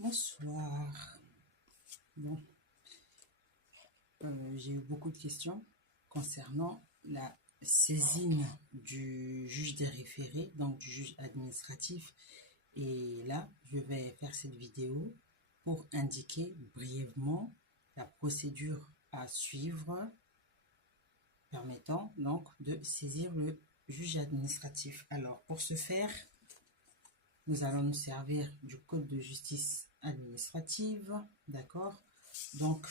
Bonsoir. Bon, j'ai eu beaucoup de questions concernant la saisine du juge des référés, donc du juge administratif. Et là, je vais faire cette vidéo pour indiquer brièvement la procédure à suivre permettant donc de saisir le juge administratif. Alors, pour ce faire, nous allons nous servir du code de justice administrative, d'accord? Donc,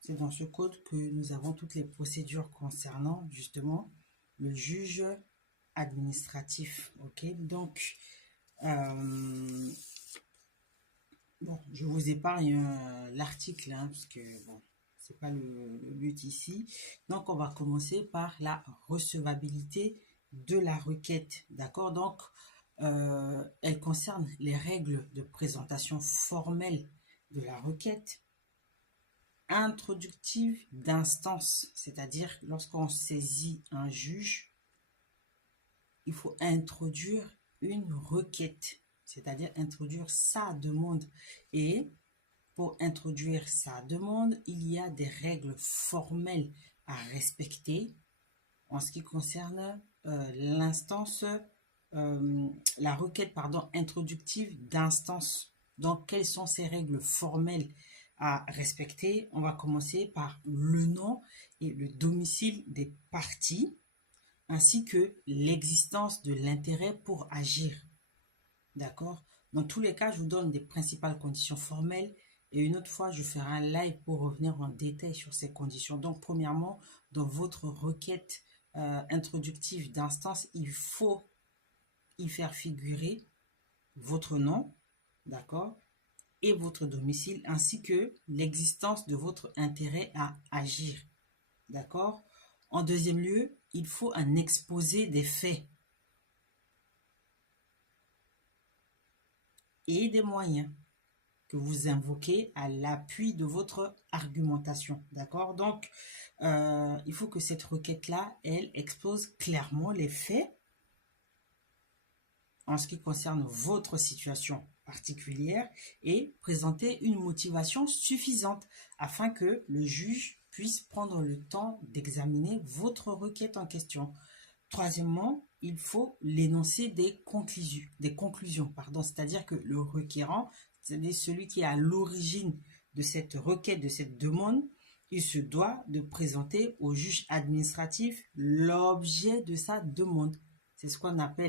c'est dans ce code que nous avons toutes les procédures concernant justement le juge administratif, ok? Donc, bon, je vous épargne l'article, hein, parce que bon, c'est pas le but ici. Donc, on va commencer par la recevabilité de la requête, d'accord? Donc, elle concerne les règles de présentation formelle de la requête, introductive d'instance, c'est-à-dire lorsqu'on saisit un juge, il faut introduire une requête, c'est-à-dire introduire sa demande. Et pour introduire sa demande, il y a des règles formelles à respecter en ce qui concerne l'instance, la requête, pardon, introductive d'instance. Donc, quelles sont ces règles formelles à respecter? On va commencer par le nom et le domicile des parties, ainsi que l'existence de l'intérêt pour agir. D'accord? Dans tous les cas, je vous donne des principales conditions formelles et une autre fois, je ferai un live pour revenir en détail sur ces conditions. Donc, premièrement, dans votre requête introductive d'instance, il faut y faire figurer votre nom, d'accord, et votre domicile, ainsi que l'existence de votre intérêt à agir, d'accord. En deuxième lieu, il faut un exposé des faits et des moyens que vous invoquez à l'appui de votre argumentation, d'accord. Donc, il faut que cette requête-là, elle expose clairement les faits en ce qui concerne votre situation particulière et présenter une motivation suffisante afin que le juge puisse prendre le temps d'examiner votre requête en question. Troisièmement, il faut l'énoncé des conclusions, c'est-à-dire que le requérant, c'est-à-dire celui qui est à l'origine de cette requête, de cette demande, il se doit de présenter au juge administratif l'objet de sa demande. C'est ce qu'on appelle